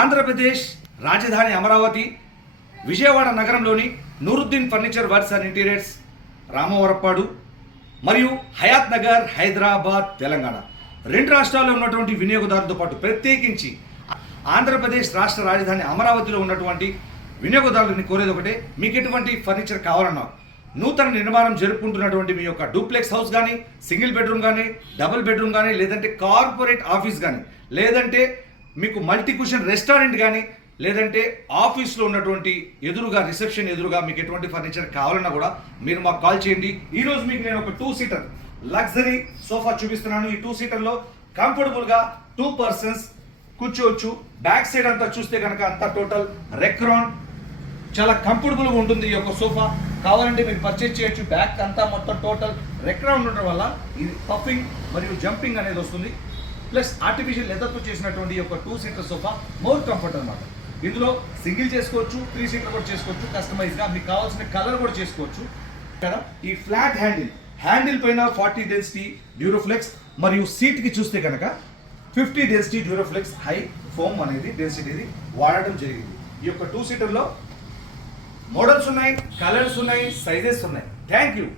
ఆంధ్రప్రదేశ్ రాజధాని అమరావతి విజయవాడ నగరంలోని Nooruddin furniture works and interiors Ramavarappadu మరియు హయాత్ నగర్ హైదరాబాద్ తెలంగాణ రెండు రాష్ట్రాల్లో ఉన్నటువంటి వినియోగదారులతో పాటు ప్రత్యేకించి ఆంధ్రప్రదేశ్ రాష్ట్ర రాజధాని అమరావతిలో ఉన్నటువంటి వినియోగదారులని కోరేది ఒకటే, మీకు ఎటువంటి ఫర్నిచర్ కావాలన్నా నూతన నిర్మాణం జరుపుకుంటున్నటువంటి మీ యొక్క డూప్లెక్స్ హౌస్ కానీ, సింగిల్ బెడ్రూమ్ కానీ, డబుల్ బెడ్రూమ్ కానీ, లేదంటే కార్పొరేట్ ఆఫీస్ కానీ, లేదంటే మీకు మల్టీ కుషన్ రెస్టారెంట్ కానీ, లేదంటే ఆఫీస్లో ఉన్నటువంటి ఎదురుగా రిసెప్షన్ ఎదురుగా మీకు ఎటువంటి ఫర్నిచర్ కావాలన్నా కూడా మీరు మాకు కాల్ చేయండి. ఈరోజు మీకు నేను ఒక 2 సీటర్ లగ్జరీ సోఫా చూపిస్తున్నాను. ఈ 2 సీటర్లో కంఫర్టబుల్గా 2 పర్సన్స్ కూర్చోవచ్చు. బ్యాక్ సైడ్ అంతా చూస్తే కనుక అంతా టోటల్ రెక్రాన్ చాలా కంఫర్టబుల్గా ఉంటుంది. ఈ యొక్క సోఫా కావాలంటే మీరు పర్చేజ్ చేయొచ్చు. బ్యాక్ అంతా మొత్తం టోటల్ రెక్రాన్ ఉండడం వల్ల ఇది పఫింగ్ మరియు జంపింగ్ అనేది వస్తుంది. ప్లస్ ఆర్టిఫిషియల్ లెదర్తో చేసినటువంటి ఈ యొక్క 2 సీటర్ సోఫా మోర్ కంఫర్ట్ అనమాట. ఇందులో సింగిల్ చేసుకోవచ్చు, 3 సీటర్ కూడా చేసుకోవచ్చు. కస్టమైజ్గా మీకు కావాల్సిన కలర్ కూడా చేసుకోవచ్చు కదా. ఈ ఫ్లాట్ హ్యాండిల్ పైన 40 డెన్సిటీ డ్యూరోఫ్లెక్స్ మరియు సీట్కి చూస్తే కనుక 50 డెన్సిటీ డ్యూరోఫ్లెక్స్ హై ఫోమ్ అనేది డెన్సిటీ వాడటం జరిగింది. ఈ యొక్క 2 సీటర్లో మోడల్స్ ఉన్నాయి, కలర్స్ ఉన్నాయి, సైజెస్ ఉన్నాయి. Thank you.